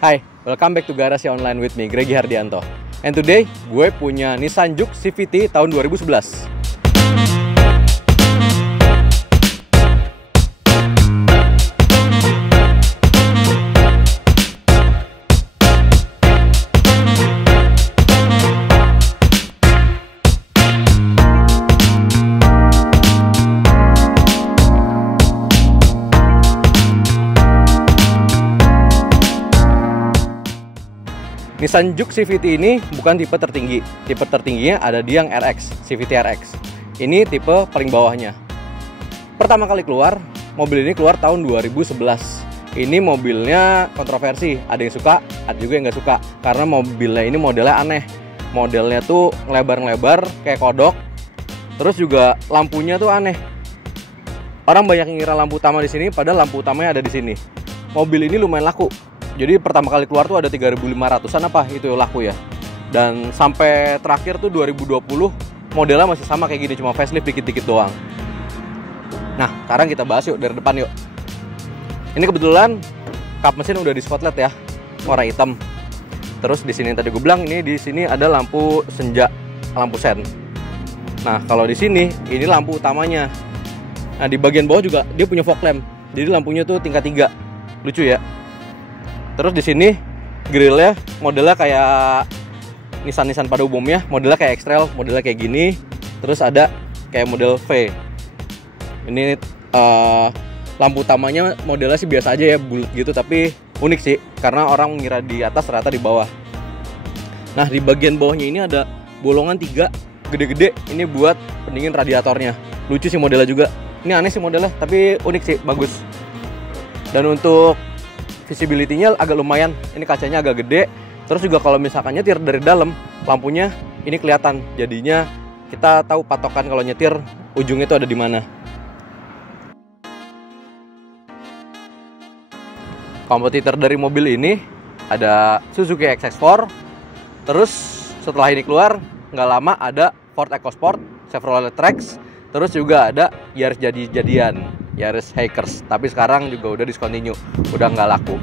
Hai, welcome back to Garasi Online with me, Gregi Hardianto. And today, gue punya Nissan Juke CVT tahun 2011. Nissan Juke CVT ini bukan tipe tertinggi. Tipe tertingginya ada di yang RX, CVT RX. Ini tipe paling bawahnya. Pertama kali keluar, mobil ini keluar tahun 2011. Ini mobilnya kontroversi, ada yang suka, ada juga yang nggak suka. Karena mobilnya ini modelnya aneh. Modelnya tuh ngelebar-ngelebar kayak kodok. Terus juga lampunya tuh aneh. Orang banyak yang ngira lampu utama di sini, padahal lampu utamanya ada di sini. Mobil ini lumayan laku. Jadi pertama kali keluar tuh ada 3.500-an apa itu laku ya. Dan sampai terakhir tuh 2020 modelnya masih sama kayak gini, cuma facelift dikit-dikit doang. Nah, sekarang kita bahas yuk dari depan yuk. Ini kebetulan kap mesin udah di spotlight ya, warna hitam. Terus di sini tadi gue bilang di sini ada lampu senja, lampu sen. Nah, kalau di sini ini lampu utamanya. Nah, di bagian bawah juga dia punya fog lamp. Jadi lampunya tuh tingkat 3. Lucu ya. Terus di sini grillnya modelnya kayak Nissan pada umumnya, modelnya kayak X-Trail, modelnya kayak gini. Terus ada kayak model V. Ini lampu utamanya modelnya sih biasa aja ya, bulat gitu, tapi unik sih karena orang mengira di atas ternyata di bawah. Nah, di bagian bawahnya ini ada bolongan 3 gede-gede, ini buat pendingin radiatornya. Lucu sih modelnya juga. Ini aneh sih modelnya, tapi unik sih, bagus. Dan untuk visibility-nya agak lumayan. Ini kacanya agak gede. Terus juga kalau misalkan nyetir dari dalam, lampunya ini kelihatan. Jadinya kita tahu patokan kalau nyetir ujungnya itu ada di mana. Kompetitor dari mobil ini ada Suzuki XX4. Terus setelah ini keluar, nggak lama ada Ford EcoSport, Chevrolet Trax. Terus juga ada Yaris jadi-jadian, Yaris Hikers, tapi sekarang juga udah discontinue, udah nggak laku.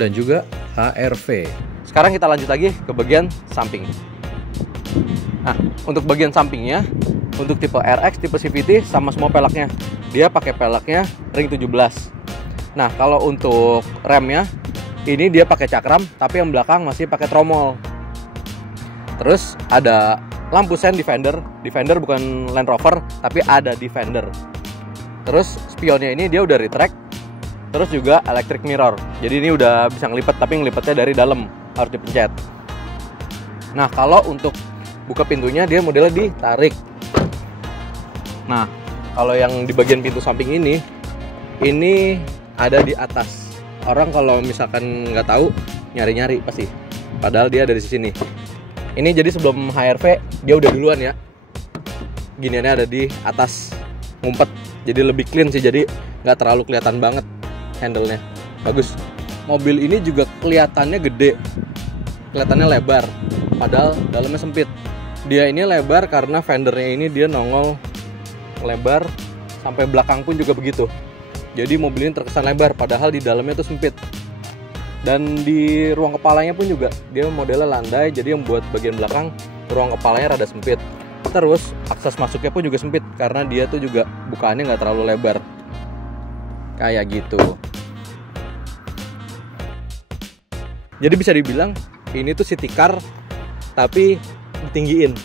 Dan juga HR-V. Sekarang kita lanjut lagi ke bagian samping. Nah, untuk bagian sampingnya, untuk tipe RX, tipe CVT, sama semua peleknya. Dia pakai peleknya ring 17. Nah, kalau untuk remnya, ini dia pakai cakram, tapi yang belakang masih pakai tromol. Terus ada lampu sen Defender bukan Land Rover, tapi ada Defender. Terus spionnya ini dia udah retract. Terus juga electric mirror. Jadi ini udah bisa ngelipet, tapi ngelipetnya dari dalam, harus dipencet. Nah, kalau untuk buka pintunya dia modelnya ditarik. Nah, kalau yang di bagian pintu samping ini ada di atas. Orang kalau misalkan nggak tahu, nyari-nyari pasti. Padahal dia ada di sini. Ini jadi sebelum HR-V dia udah duluan ya. Giniannya ada di atas, ngumpet. Jadi lebih clean sih, jadi nggak terlalu kelihatan banget handle-nya. Bagus. Mobil ini juga kelihatannya gede, kelihatannya lebar, padahal dalamnya sempit. Dia ini lebar karena fendernya ini dia nongol lebar, sampai belakang pun juga begitu. Jadi mobil ini terkesan lebar, padahal di dalamnya tuh sempit. Dan di ruang kepalanya pun juga dia modelnya landai, jadi yang buat bagian belakang ruang kepalanya rada sempit. Terus akses masuknya pun juga sempit karena dia tuh juga bukaannya nggak terlalu lebar, kayak gitu. Jadi bisa dibilang ini tuh city car tapi ditinggiin.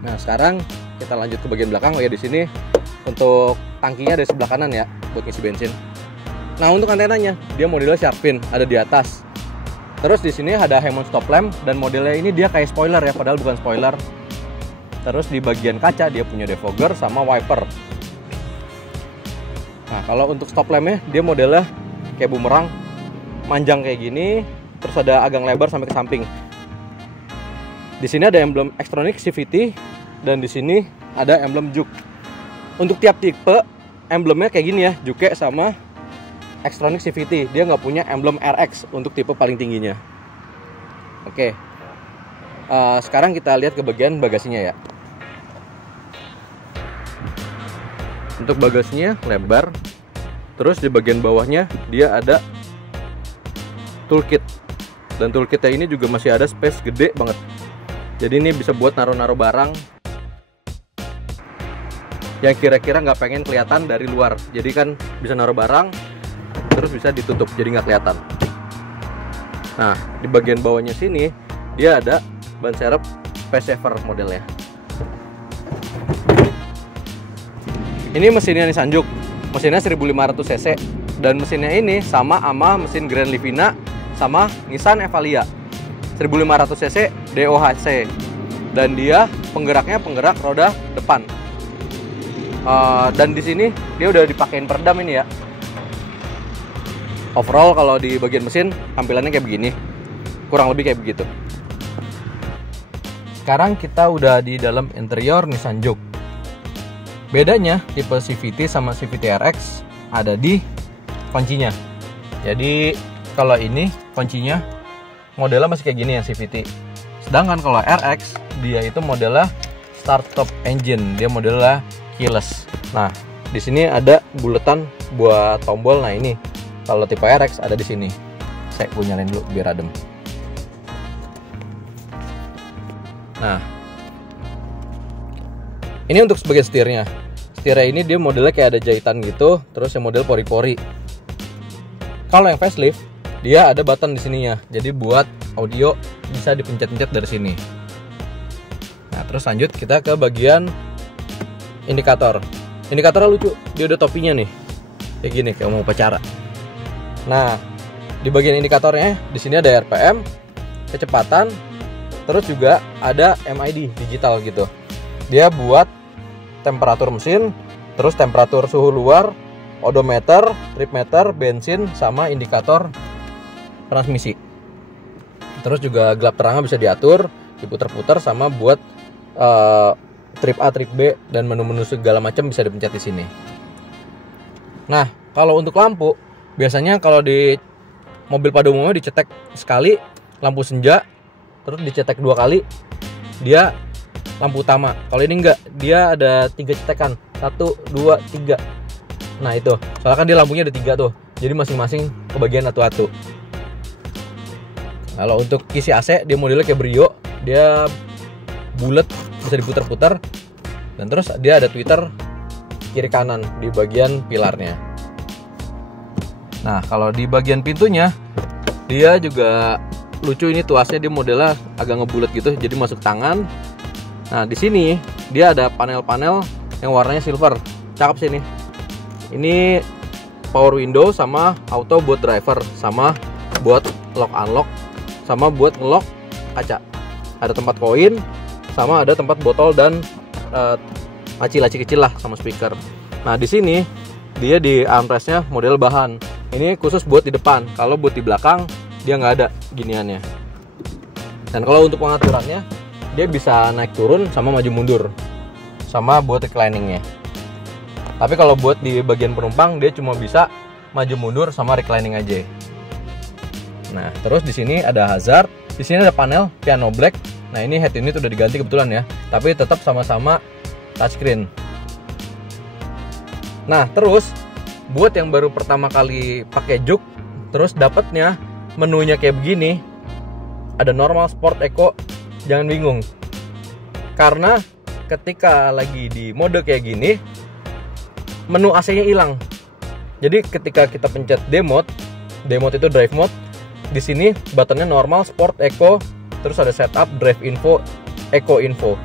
Nah, sekarang kita lanjut ke bagian belakang. Oh ya, di sini untuk tangkinya ada di sebelah kanan ya buat ngisi bensin. Nah, untuk antenanya dia modelnya shark fin, ada di atas. Terus di sini ada Hemon stop lamp dan modelnya ini dia kayak spoiler ya, padahal bukan spoiler. Terus di bagian kaca dia punya defogger sama wiper. Nah, kalau untuk stop lampnya dia modelnya kayak bumerang, manjang kayak gini, terus ada agak lebar sampai ke samping. Di sini ada emblem Xtronic CVT dan di sini ada emblem Juke. Untuk tiap tipe emblemnya kayak gini ya, Juke sama Xtronic CVT. Dia nggak punya emblem RX untuk tipe paling tingginya. Oke. Sekarang kita lihat ke bagian bagasinya ya. Untuk bagasinya lebar. Terus di bagian bawahnya dia ada toolkit. Dan toolkitnya ini juga masih ada space gede banget. Jadi ini bisa buat naruh-naruh barang yang kira-kira nggak pengen kelihatan dari luar. Jadi kan bisa naruh barang, terus bisa ditutup jadi nggak kelihatan. Nah, di bagian bawahnya sini dia ada ban serep space saver modelnya. Ini mesinnya Nissan Juke, mesinnya 1500 cc, dan mesinnya ini sama mesin Grand Livina sama Nissan Evalia 1500 cc DOHC, dan dia penggeraknya penggerak roda depan. Dan di sini dia udah dipakein peredam ini ya. Overall kalau di bagian mesin tampilannya kayak begini, kurang lebih kayak begitu. Sekarang kita udah di dalam interior Nissan Juke. Bedanya tipe CVT sama CVT RX ada di kuncinya. Jadi kalau ini kuncinya modelnya masih kayak gini ya CVT. Sedangkan kalau RX dia itu modelnya start stop engine, dia modelnya keyless. Nah, di sini ada buletan buat tombol. Nah, ini kalau tipe RX ada di sini. Saya nyalain dulu biar adem. Nah, ini untuk sebagai setirnya. Setirnya ini dia modelnya kayak ada jahitan gitu, terus yang model pori-pori. Kalau yang facelift, dia ada button di sininya. Jadi buat audio bisa dipencet-pencet dari sini. Nah, terus lanjut kita ke bagian indikator. Indikatornya lucu, dia ada topinya nih. Kayak gini, kayak mau upacara. Nah, di bagian indikatornya di sini ada RPM, kecepatan, terus juga ada MID digital gitu. Dia buat temperatur mesin, terus temperatur suhu luar, odometer, trip meter, bensin, sama indikator transmisi. Terus juga gelap terangnya bisa diatur, diputar-putar, sama buat trip A, trip B, dan menu-menu segala macam bisa dipencet di sini. Nah, kalau untuk lampu, biasanya kalau di mobil pada umumnya dicetek sekali lampu senja, terus dicetek 2 kali, dia lampu utama. Kalau ini enggak, dia ada 3 cetekan, 1, 2, 3. Nah itu, soalnya kan dia lampunya ada 3 tuh, jadi masing-masing kebagian atu-atu. Kalau untuk isi AC, dia modelnya kayak Brio, dia bulat, bisa diputar-putar, dan terus dia ada tweeter kiri kanan di bagian pilarnya. Nah, kalau di bagian pintunya, dia juga lucu, ini tuasnya dia modelnya agak ngebulet gitu, jadi masuk tangan. Nah, di sini dia ada panel-panel yang warnanya silver, cakep sih ini. Ini power window sama auto buat driver, sama buat lock unlock, sama buat ngelock kaca. Ada tempat koin, sama ada tempat botol dan laci-laci kecil lah, sama speaker. Nah, di sini dia di armrestnya model bahan. Ini khusus buat di depan. Kalau buat di belakang dia nggak ada giniannya. Dan kalau untuk pengaturannya, dia bisa naik turun sama maju mundur, sama buat recliningnya. Tapi kalau buat di bagian penumpang dia cuma bisa maju mundur sama reclining aja. Nah, terus di sini ada hazard, di sini ada panel piano black. Nah, ini head unit udah diganti kebetulan ya, tapi tetap sama-sama touchscreen. Nah, terus buat yang baru pertama kali pakai Juke, terus dapatnya menunya kayak begini, ada normal, sport, eco. Jangan bingung, karena ketika lagi di mode kayak gini, menu AC-nya hilang. Jadi ketika kita pencet D-mode itu drive mode, di sini buttonnya normal, sport, eco, terus ada setup, drive info, eco info,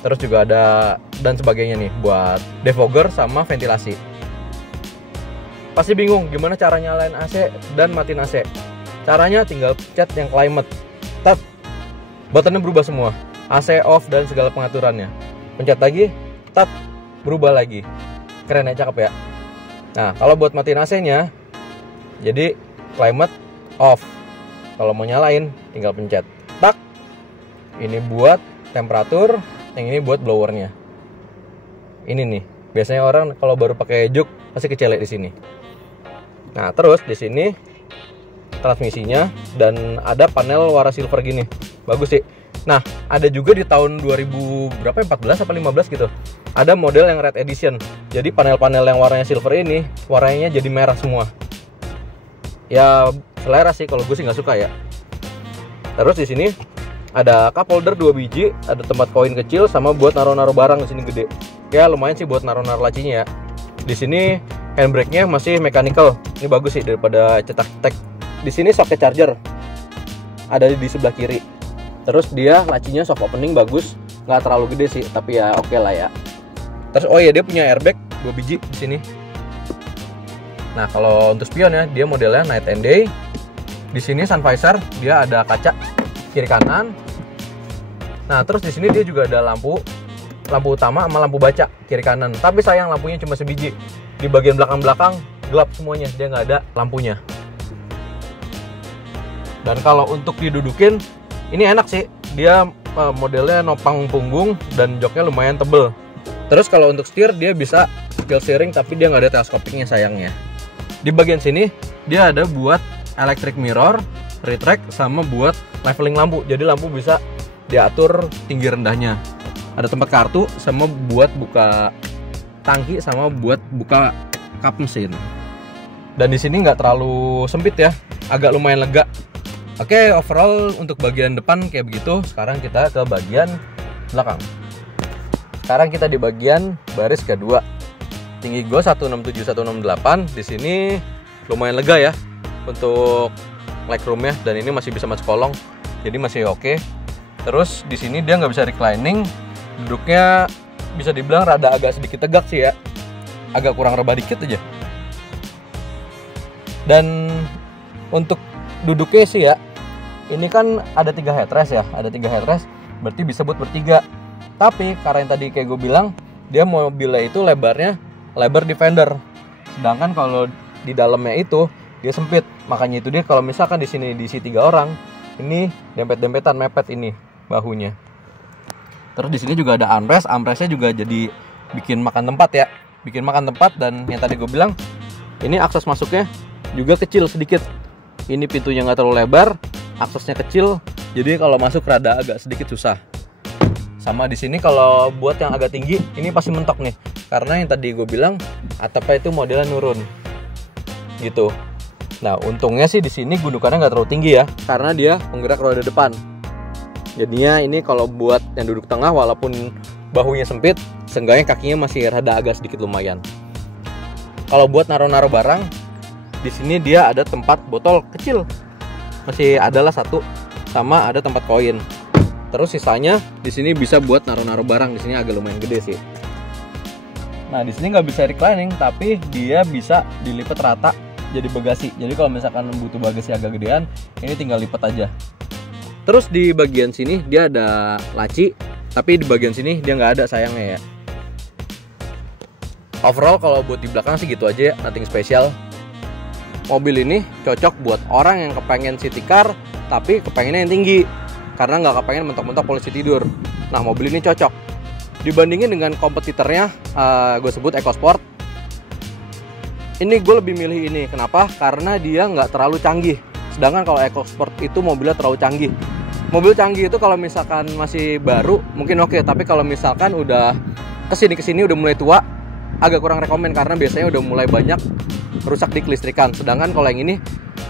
terus juga ada dan sebagainya nih buat defogger sama ventilasi. Pasti bingung gimana cara nyalain AC dan matiin AC. Caranya tinggal pencet yang climate, tab, buttonnya berubah semua, AC off dan segala pengaturannya. Pencet lagi, tab, berubah lagi. Keren ya, cakep ya. Nah, kalau buat matiin AC-nya, jadi climate off. Kalau mau nyalain, tinggal pencet tak. Ini buat temperatur, yang ini buat blowernya. Ini nih, biasanya orang kalau baru pakai Juke pasti kecelek di sini. Nah, terus di sini transmisinya dan ada panel warna silver gini. Bagus sih. Nah, ada juga di tahun 2000 berapa ya, 14 apa 15 gitu. Ada model yang red edition. Jadi panel-panel yang warnanya silver ini warnanya jadi merah semua. Ya selera sih, kalau gue sih nggak suka ya. Terus di sini ada cup holder 2 biji, ada tempat koin kecil sama buat naruh-naruh barang di sini gede. Ya lumayan sih buat naruh-naruh lacinya ya. Di sini handbrake-nya masih mechanical. Ini bagus sih daripada cetak-cetak. Di sini socket charger ada di sebelah kiri. Terus dia lacinya soft opening bagus, nggak terlalu gede sih, tapi ya oke lah ya. Terus oh iya, dia punya airbag 2 biji di sini. Nah, kalau untuk spion ya, dia modelnya night and day. Di sini sun visor, dia ada kaca kiri kanan. Nah, terus di sini dia juga ada lampu utama sama lampu baca kiri kanan. Tapi sayang lampunya cuma sebiji. Di bagian belakang gelap semuanya, dia nggak ada lampunya. Dan kalau untuk didudukin, ini enak sih. Dia modelnya nopang punggung dan joknya lumayan tebel. Terus kalau untuk setir, dia bisa skill steering tapi dia nggak ada teleskopiknya sayangnya. Di bagian sini dia ada buat electric mirror, retract, sama buat leveling lampu. Jadi lampu bisa diatur tinggi rendahnya. Ada tempat kartu sama buat buka tangki sama buat buka kap mesin. Dan di sini nggak terlalu sempit ya, agak lumayan lega. Oke, overall untuk bagian depan kayak begitu. Sekarang kita ke bagian belakang. Sekarang kita di bagian baris kedua. Tinggi gue 167 168. Di sini lumayan lega ya untuk legroomnya, dan ini masih bisa masuk kolong, jadi masih oke. Terus di sini dia nggak bisa reclining, duduknya bisa dibilang rada agak sedikit tegak sih ya, agak kurang rebah dikit aja. Dan untuk duduknya sih ya, ini kan ada 3 headrest ya, ada 3 headrest, berarti bisa buat bertiga. Tapi karena yang tadi kayak gue bilang, dia mobilnya itu lebarnya lebar Defender, sedangkan kalau di dalamnya itu dia sempit. Makanya itu dia kalau misalkan di sini diisi 3 orang, ini dempet-dempetan mepet ini bahunya. Terus di sini juga ada armrest, armrestnya juga jadi bikin makan tempat ya, bikin makan tempat. Dan yang tadi gue bilang, ini akses masuknya juga kecil sedikit. Ini pintunya nggak terlalu lebar, aksesnya kecil, jadi kalau masuk rada agak sedikit susah. Sama di sini kalau buat yang agak tinggi, ini pasti mentok nih, karena yang tadi gue bilang atapnya itu modelnya nurun, gitu. Nah untungnya sih di sini gundukannya nggak terlalu tinggi ya, karena dia penggerak roda depan. Jadinya ini kalau buat yang duduk tengah, walaupun bahunya sempit, seenggaknya kakinya masih rada agak sedikit lumayan. Kalau buat naruh-naruh barang, di sini dia ada tempat botol kecil, masih adalah 1, sama ada tempat koin. Terus sisanya di sini bisa buat naruh-naruh barang. Di sini agak lumayan gede sih. Nah di sini nggak bisa reclining, tapi dia bisa dilipat rata jadi bagasi. Jadi kalau misalkan butuh bagasi agak gedean, ini tinggal lipat aja. Terus di bagian sini dia ada laci, tapi di bagian sini dia nggak ada sayangnya ya. Overall kalau buat di belakang sih gitu aja ya, nothing special. Mobil ini cocok buat orang yang kepengen city car tapi kepengennya yang tinggi, karena nggak kepengen mentok-mentok polisi tidur. Nah mobil ini cocok. Dibandingin dengan kompetitornya, gue sebut EcoSport, ini gue lebih milih ini. Kenapa? Karena dia nggak terlalu canggih. Sedangkan kalau EcoSport itu mobilnya terlalu canggih. Mobil canggih itu kalau misalkan masih baru mungkin oke, tapi kalau misalkan udah kesini udah mulai tua, agak kurang rekomen, karena biasanya udah mulai banyak rusak di kelistrikan. Sedangkan kalau yang ini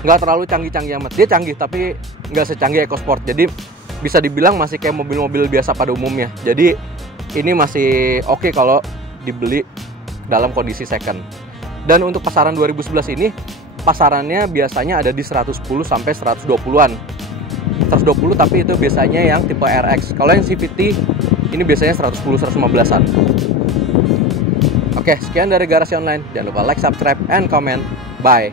nggak terlalu canggih-canggih amat. Dia canggih tapi nggak secanggih EcoSport. Jadi bisa dibilang masih kayak mobil-mobil biasa pada umumnya. Jadi ini masih oke kalau dibeli dalam kondisi second. Dan untuk pasaran 2011 ini, pasarannya biasanya ada di 110 sampai 120-an. 120 tapi itu biasanya yang tipe RX. Kalau yang CVT ini biasanya 110-115-an. Oke, sekian dari Garasi Online. Jangan lupa like, subscribe, and comment. Bye.